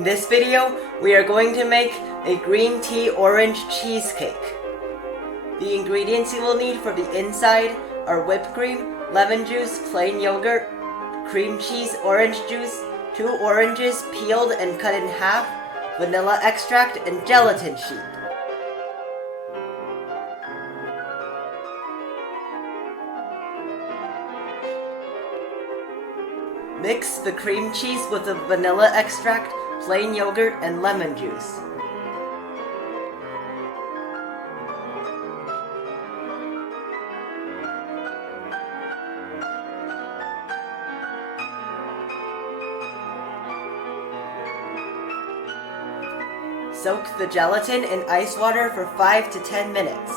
In this video, we are going to make a green tea orange cheesecake. The ingredients you will need for the inside are whipped cream, lemon juice, plain yogurt, cream cheese, orange juice, 2 oranges peeled and cut in half, vanilla extract, and gelatin sheet. Mix the cream cheese with the vanilla extract, plain yogurt, and lemon juice. Soak the gelatin in ice water for 5 to 10 minutes.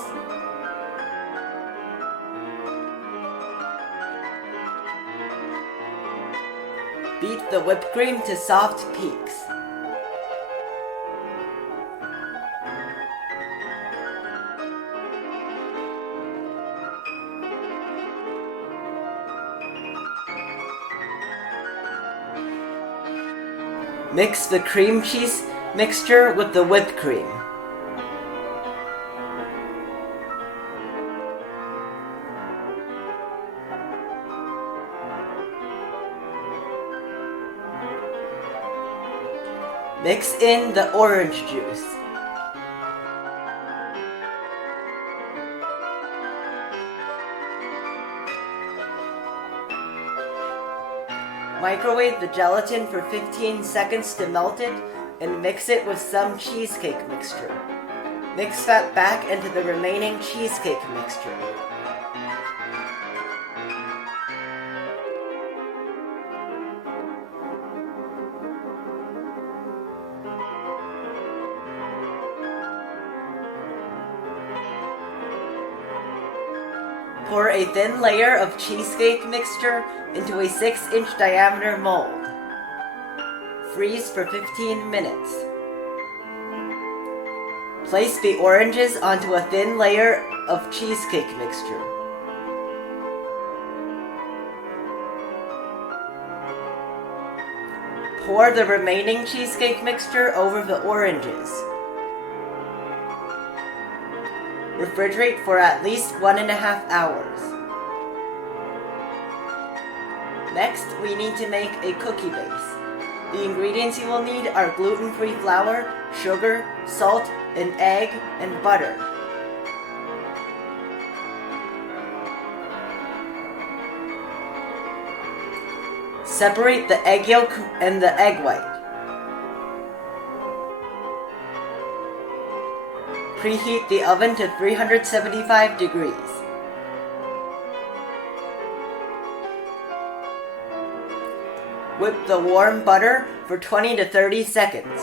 Beat the whipped cream to soft peaks. Mix the cream cheese mixture with the whipped cream. Mix in the orange juice. Microwave the gelatin for 15 seconds to melt it and mix it with some cheesecake mixture. Mix that back into the remaining cheesecake mixture. Pour a thin layer of cheesecake mixture into a 6-inch diameter mold. Freeze for 15 minutes. Place the oranges onto a thin layer of cheesecake mixture. Pour the remaining cheesecake mixture over the oranges. Refrigerate for at least 1.5 hours. Next, we need to make a cookie base. The ingredients you will need are gluten-free flour, sugar, salt, an egg, and butter. Separate the egg yolk and the egg white. Preheat the oven to 375 degrees. Whip the warm butter for 20 to 30 seconds.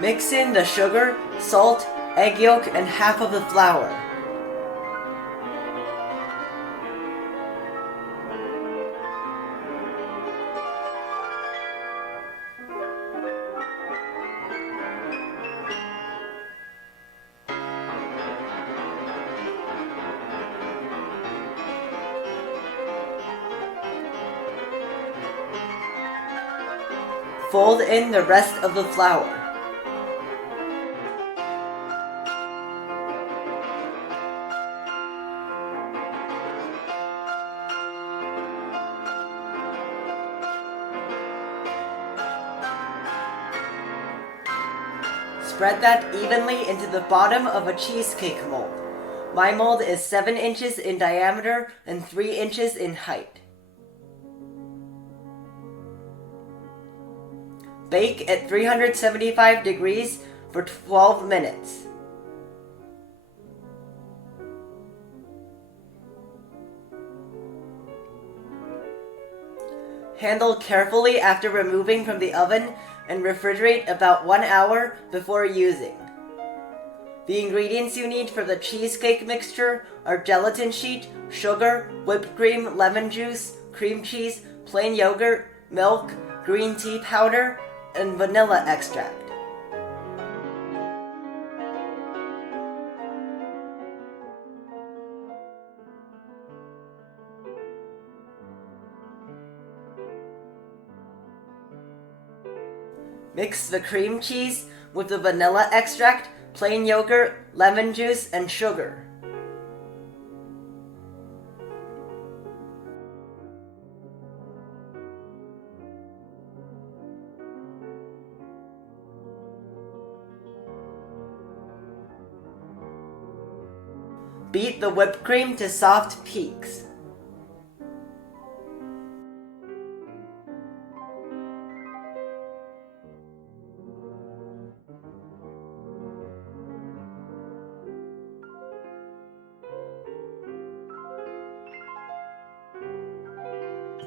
Mix in the sugar, salt, egg yolk, and half of the flour. Fold in the rest of the flour. Spread that evenly into the bottom of a cheesecake mold. My mold is 7 inches in diameter and 3 inches in height. Bake at 375 degrees for 12 minutes. Handle carefully after removing from the oven and refrigerate about 1 hour before using. The ingredients you need for the cheesecake mixture are gelatin sheet, sugar, whipped cream, lemon juice, cream cheese, plain yogurt, milk, green tea powder, and vanilla extract. Mix the cream cheese with the vanilla extract, plain yogurt, lemon juice, and sugar. Beat the whipped cream to soft peaks.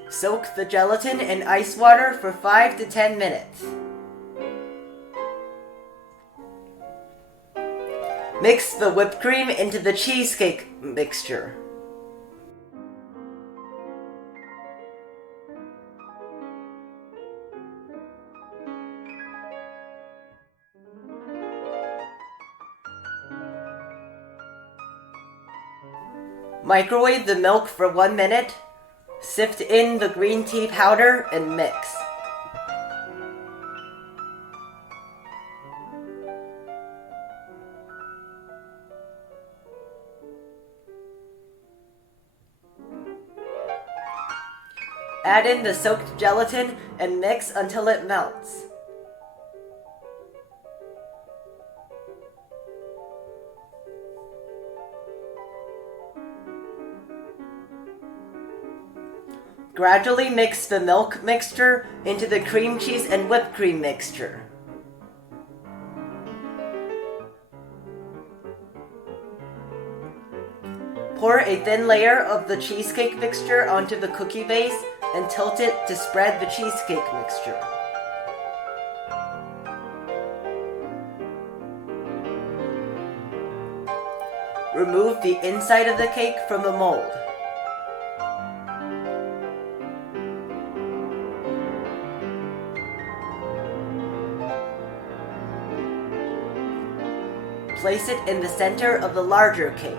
Soak the gelatin in ice water for 5 to 10 minutes. Mix the whipped cream into the cheesecake mixture. Microwave the milk for 1 minute. Sift in the green tea powder and mix. Add in the soaked gelatin and mix until it melts. Gradually mix the milk mixture into the cream cheese and whipped cream mixture. Pour a thin layer of the cheesecake mixture onto the cookie base and tilt it to spread the cheesecake mixture. Remove the inside of the cake from the mold. Place it in the center of the larger cake.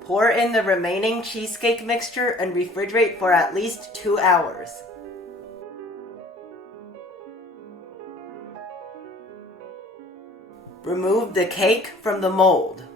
Pour in the remaining cheesecake mixture and refrigerate for at least 2 hours. Remove the cake from the mold.